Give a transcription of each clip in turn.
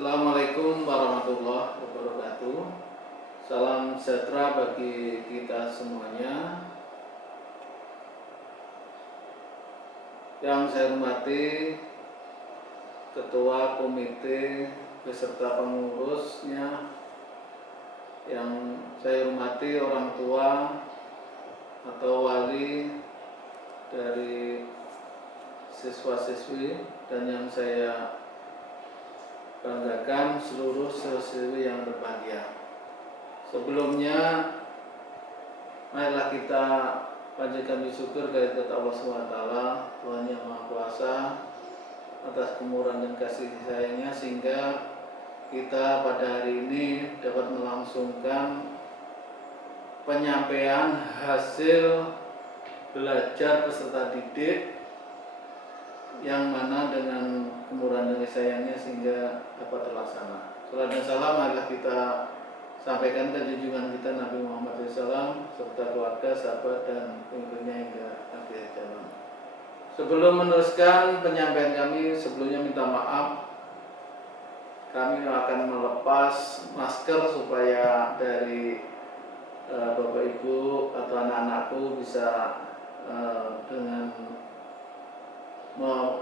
Assalamualaikum warahmatullahi wabarakatuh. Salam sejahtera bagi kita semuanya. Yang saya hormati Ketua Komite beserta pengurusnya, yang saya hormati orang tua atau wali dari siswa-siswi, dan yang saya banggakan seluruh siswi yang berbahagia. Sebelumnya, marilah kita panjatkan syukur kehadirat Allah SWT, Tuhan Yang Maha Kuasa, atas kemurahan dan kasih sayangnya, sehingga kita pada hari ini dapat melangsungkan penyampaian hasil belajar peserta didik, yang mana dengan kemurahan dan sayangnya sehingga dapat terlaksana. Salam dan salam marilah kita sampaikan ke junjungan kita Nabi Muhammad SAW serta keluarga, sahabat dan pengikutnya hingga akhir zaman. Sebelum meneruskan penyampaian kami, sebelumnya minta maaf, kami akan melepas masker supaya dari Bapak Ibu atau anak-anakku bisa dengan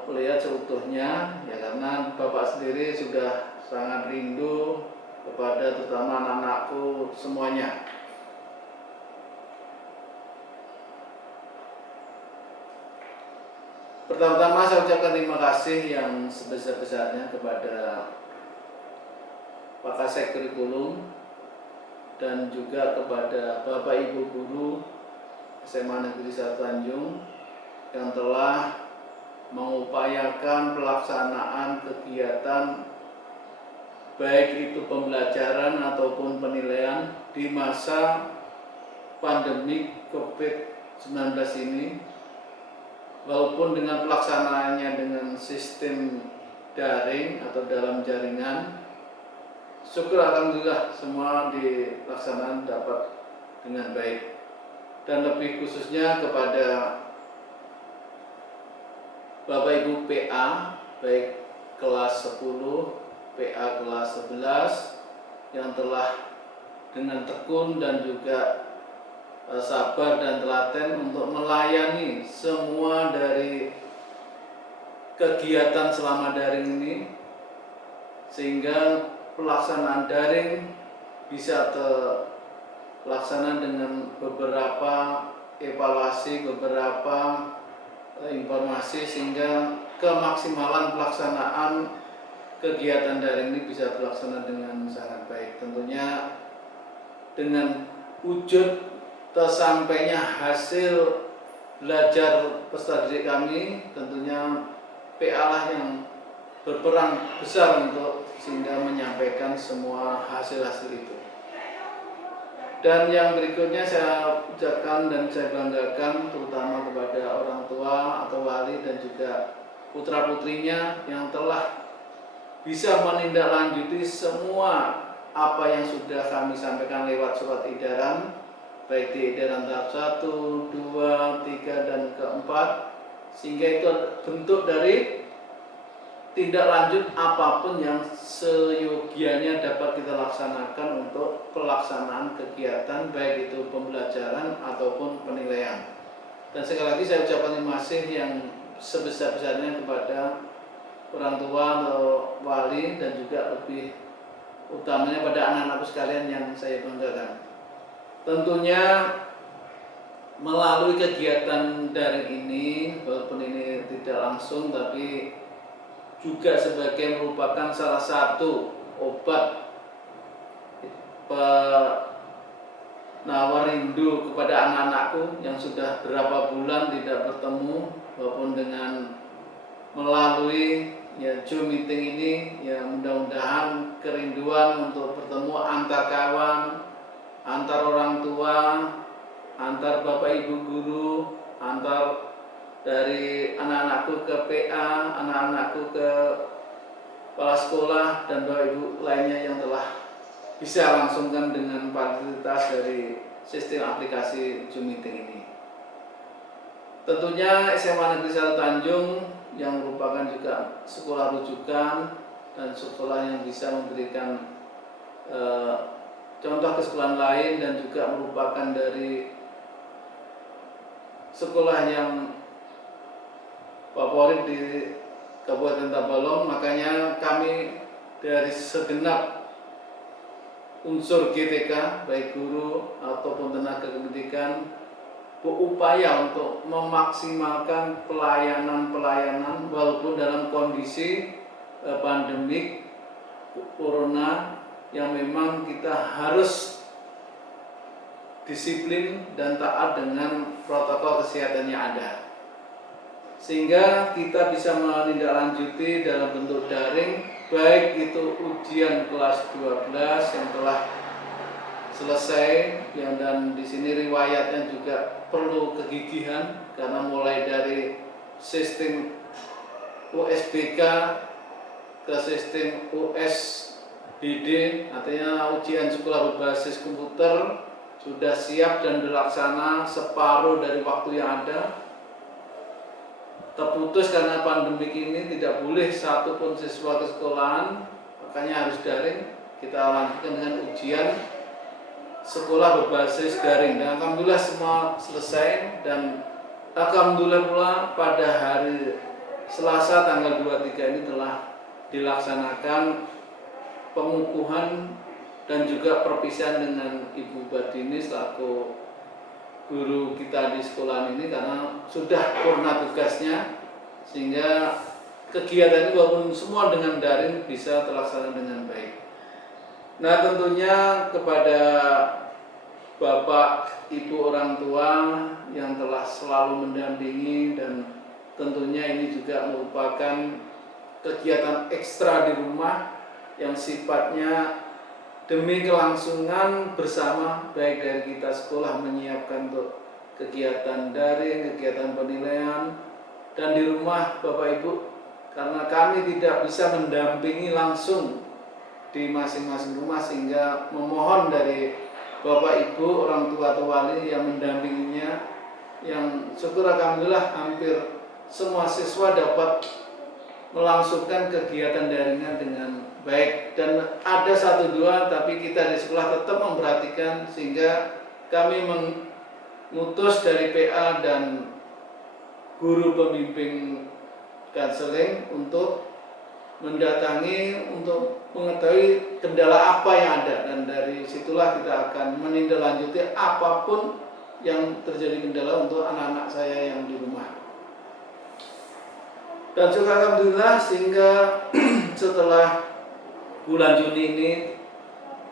melihat seutuhnya, ya, karena Bapak sendiri sudah sangat rindu kepada terutama anak-anakku semuanya. Pertama-tama saya ucapkan terima kasih yang sebesar-besarnya kepada Pak Kasek Kurikulum dan juga kepada Bapak Ibu Guru SMA Negeri 1 Tanjung yang telah mengupayakan pelaksanaan kegiatan baik itu pembelajaran ataupun penilaian di masa pandemi COVID-19 ini, walaupun dengan pelaksanaannya dengan sistem daring atau dalam jaringan. Syukur alhamdulillah semua dilaksanakan dapat dengan baik, dan lebih khususnya kepada Bapak Ibu PA baik kelas 10, PA kelas 11 yang telah dengan tekun dan juga sabar dan telaten untuk melayani semua dari kegiatan selama daring ini, sehingga pelaksanaan daring bisa terlaksana dengan beberapa evaluasi, beberapa informasi, sehingga kemaksimalan pelaksanaan kegiatan daring ini bisa terlaksana dengan sangat baik. Tentunya dengan wujud tersampainya hasil belajar peserta didik kami, tentunya PA lah yang berperan besar untuk sehingga menyampaikan semua hasil-hasil itu. Dan yang berikutnya saya ucapkan dan saya banggakan terutama kepada orang tua atau wali dan juga putra-putrinya yang telah bisa menindaklanjuti semua apa yang sudah kami sampaikan lewat surat edaran, baik di edaran tahap 1, 2, 3, dan keempat, sehingga itu bentuk dari tindak lanjut apapun yang seyogianya dapat kita laksanakan untuk pelaksanaan kegiatan baik itu pembelajaran ataupun penilaian. Dan sekali lagi saya ucapkan terima kasih yang sebesar-besarnya kepada orang tua atau wali dan juga lebih utamanya pada anak-anakku sekalian yang saya banggakan. Tentunya melalui kegiatan daring ini, walaupun ini tidak langsung tapi juga sebagai merupakan salah satu obat penawar rindu kepada anak-anakku yang sudah berapa bulan tidak bertemu, walaupun dengan melalui Zoom meeting ini, ya mudah-mudahan kerinduan untuk bertemu antar kawan, antar orang tua, antar bapak ibu guru, antar dari anak-anakku ke PA, anak-anakku ke kepala sekolah dan bapak ibu lainnya yang telah bisa langsungkan dengan fasilitas dari sistem aplikasi Zoom meeting ini. Tentunya SMA Negeri 1 Tanjung yang merupakan juga sekolah rujukan dan sekolah yang bisa memberikan contoh kesekolahan lain dan juga merupakan dari sekolah yang favorit di Kabupaten Tabalong. Makanya kami dari segenap unsur GTK, baik guru ataupun tenaga pendidikan, berupaya untuk memaksimalkan pelayanan walaupun dalam kondisi pandemik corona yang memang kita harus disiplin dan taat dengan protokol kesehatan yang ada, sehingga kita bisa menindaklanjuti dalam bentuk daring, baik itu ujian kelas 12 yang telah selesai dan di sini riwayatnya juga perlu kegigihan karena mulai dari sistem USBK ke sistem USBD, artinya ujian sekolah berbasis komputer sudah siap dan dilaksana separuh dari waktu yang ada. Terputus karena pandemik ini tidak boleh satupun siswa ke sekolahan, makanya harus daring. Kita lanjutkan dengan ujian sekolah berbasis daring dan alhamdulillah semua selesai. Dan alhamdulillah pula pada hari Selasa tanggal 23 ini telah dilaksanakan pengukuhan dan juga perpisahan dengan Ibu Badini selaku guru kita di sekolah ini karena sudah purna tugasnya, sehingga kegiatan ini walaupun semua dengan daring bisa terlaksana dengan baik. Nah, tentunya kepada Bapak Ibu orang tua yang telah selalu mendampingi, dan tentunya ini juga merupakan kegiatan ekstra di rumah yang sifatnya demi kelangsungan bersama, baik dari kita sekolah menyiapkan untuk kegiatan daring, kegiatan penilaian, dan di rumah Bapak Ibu, karena kami tidak bisa mendampingi langsung di masing-masing rumah, sehingga memohon dari Bapak Ibu orang tua atau wali yang mendampinginya, yang syukur alhamdulillah hampir semua siswa dapat melangsungkan kegiatan daringan dengan baik, dan ada satu dua tapi kita di sekolah tetap memperhatikan, sehingga kami mengutus dari PA dan guru pembimbing konseling untuk mendatangi untuk mengetahui kendala apa yang ada, dan dari situlah kita akan menindaklanjuti apapun yang terjadi kendala untuk anak-anak saya yang di rumah. Dan juga alhamdulillah sehingga setelah bulan Juni ini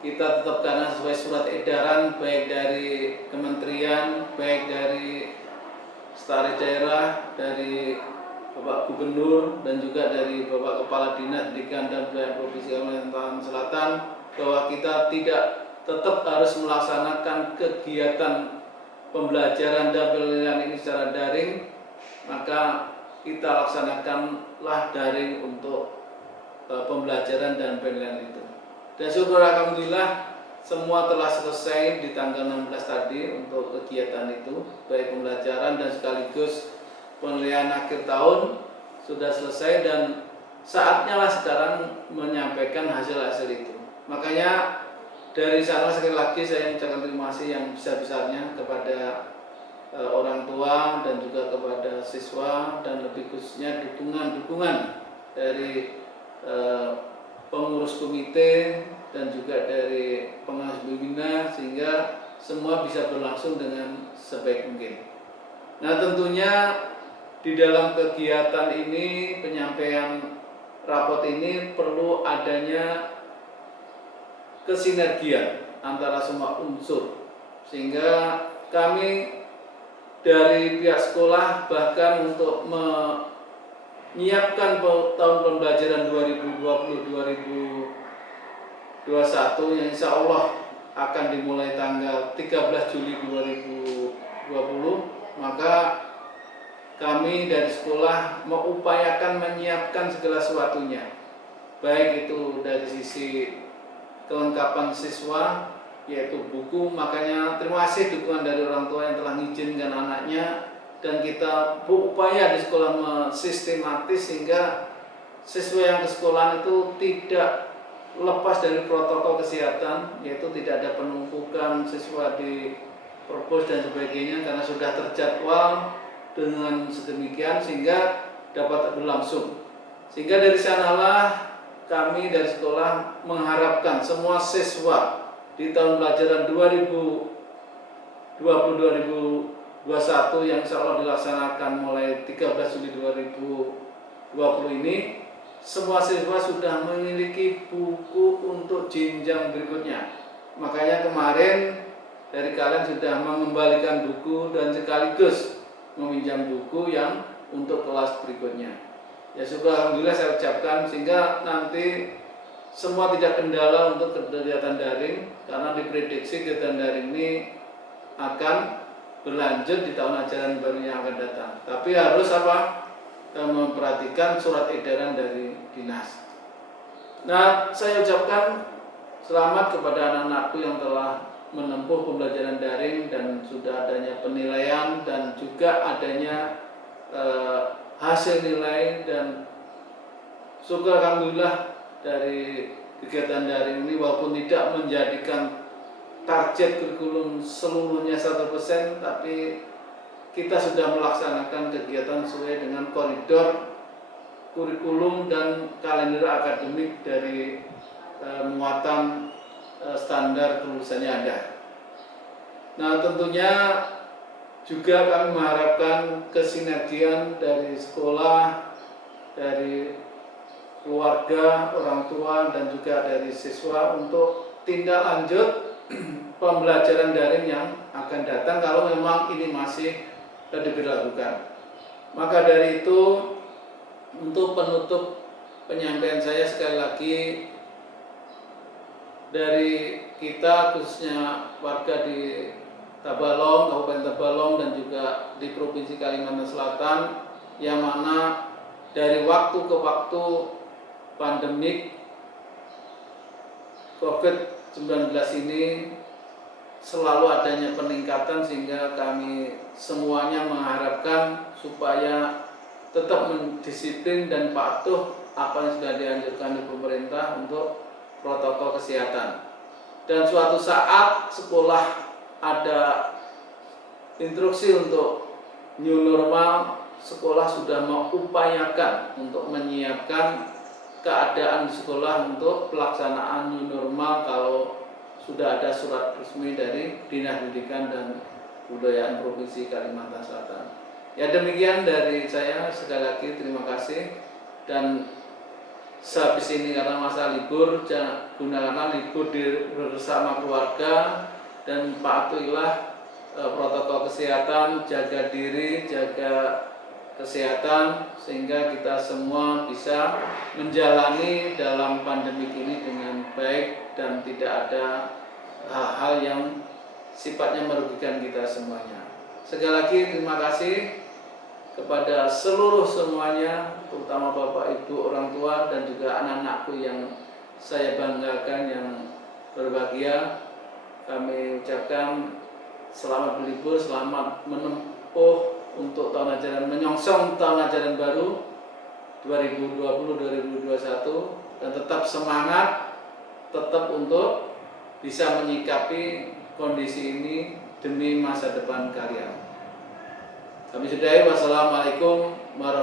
kita tetapkan sesuai surat edaran baik dari kementerian, baik dari Sekretaris Daerah, dari Bapak Gubernur, dan juga dari Bapak Kepala Dinas Pendidikan dan Kebudayaan Provinsi Kalimantan Selatan, bahwa kita tidak tetap harus melaksanakan kegiatan pembelajaran dan penilaian ini secara daring, maka kita laksanakanlah daring untuk pembelajaran dan penilaian itu. Dan syukur alhamdulillah semua telah selesai di tanggal 16 tadi untuk kegiatan itu, baik pembelajaran dan sekaligus penilaian akhir tahun sudah selesai, dan saatnya lah sekarang menyampaikan hasil-hasil itu. Makanya dari sana sekali lagi saya mengucapkan terima kasih yang besar-besarnya kepada orang tua dan juga kepada siswa, dan lebih khususnya dukungan dari pengurus komite dan juga dari pengawas pembina, sehingga semua bisa berlangsung dengan sebaik mungkin. Nah, tentunya di dalam kegiatan ini, penyampaian rapot ini perlu adanya kesinergian antara semua unsur, sehingga kami dari pihak sekolah bahkan untuk menyiapkan tahun pembelajaran 2020-2021 yang insya Allah akan dimulai tanggal 13 Juli 2020, maka kami dari sekolah mengupayakan menyiapkan segala sesuatunya, baik itu dari sisi kelengkapan siswa yaitu buku. Makanya terima kasih dukungan dari orang tua yang telah mengizinkan anaknya, dan kita berupaya di sekolah sistematis sehingga siswa yang ke sekolah itu tidak lepas dari protokol kesehatan, yaitu tidak ada penumpukan siswa di perpus dan sebagainya, karena sudah terjadwal dengan sedemikian sehingga dapat berlangsung. Sehingga dari sanalah kami dari sekolah mengharapkan semua siswa di tahun pelajaran 2020-2021 yang insya Allah dilaksanakan mulai 13 Juli 2020 ini, semua siswa sudah memiliki buku untuk jenjang berikutnya. Makanya kemarin dari kalian sudah mengembalikan buku dan sekaligus meminjam buku yang untuk kelas berikutnya. Ya syukur alhamdulillah saya ucapkan, sehingga nanti semua tidak kendala untuk kegiatan daring, karena diprediksi kegiatan daring ini akan berlanjut di tahun ajaran baru yang akan datang. Tapi harus apa? Memperhatikan surat edaran dari dinas. Nah, saya ucapkan selamat kepada anak-anakku yang telah menempuh pembelajaran daring dan sudah adanya penilaian dan juga adanya hasil nilai, dan syukur alhamdulillah dari kegiatan daring ini walaupun tidak menjadikan target kurikulum seluruhnya 100%, tapi kita sudah melaksanakan kegiatan sesuai dengan koridor kurikulum dan kalender akademik dari muatan standar kelulusannya ada. Nah, tentunya juga kami mengharapkan kesinergian dari sekolah, dari keluarga, orang tua, dan juga dari siswa untuk tindak lanjut pembelajaran daring yang akan datang kalau memang ini masih diberlakukan. Maka dari itu, untuk penutup penyampaian saya sekali lagi, dari kita khususnya warga di Tabalong, Kabupaten Tabalong, dan juga di Provinsi Kalimantan Selatan, yang mana dari waktu ke waktu pandemik COVID-19 ini selalu adanya peningkatan, sehingga kami semuanya mengharapkan supaya tetap mendisiplin dan patuh apa yang sudah dianjurkan oleh pemerintah untuk protokol kesehatan. Dan suatu saat sekolah ada instruksi untuk new normal, sekolah sudah mengupayakan untuk menyiapkan keadaan di sekolah untuk pelaksanaan new normal kalau sudah ada surat resmi dari Dinas Pendidikan dan Kebudayaan Provinsi Kalimantan Selatan. Ya, demikian dari saya. Sekali lagi terima kasih, dan sehabis ini karena masa libur, gunakanlah libur bersama keluarga dan patuhilah protokol kesehatan, jaga diri, jaga kesehatan, sehingga kita semua bisa menjalani dalam pandemi ini dengan baik dan tidak ada hal-hal yang sifatnya merugikan kita semuanya. Sekali lagi terima kasih kepada seluruh semuanya, terutama Bapak Ibu orang tua dan juga anak-anakku yang saya banggakan, yang berbahagia. Kami ucapkan selamat berlibur, selamat menempuh untuk tahun ajaran, menyongsong tahun ajaran baru 2020-2021, dan tetap semangat, tetap untuk bisa menyikapi kondisi ini demi masa depan kalian. Kami sudahi. Wassalamualaikum warahmatullahi wabarakatuh.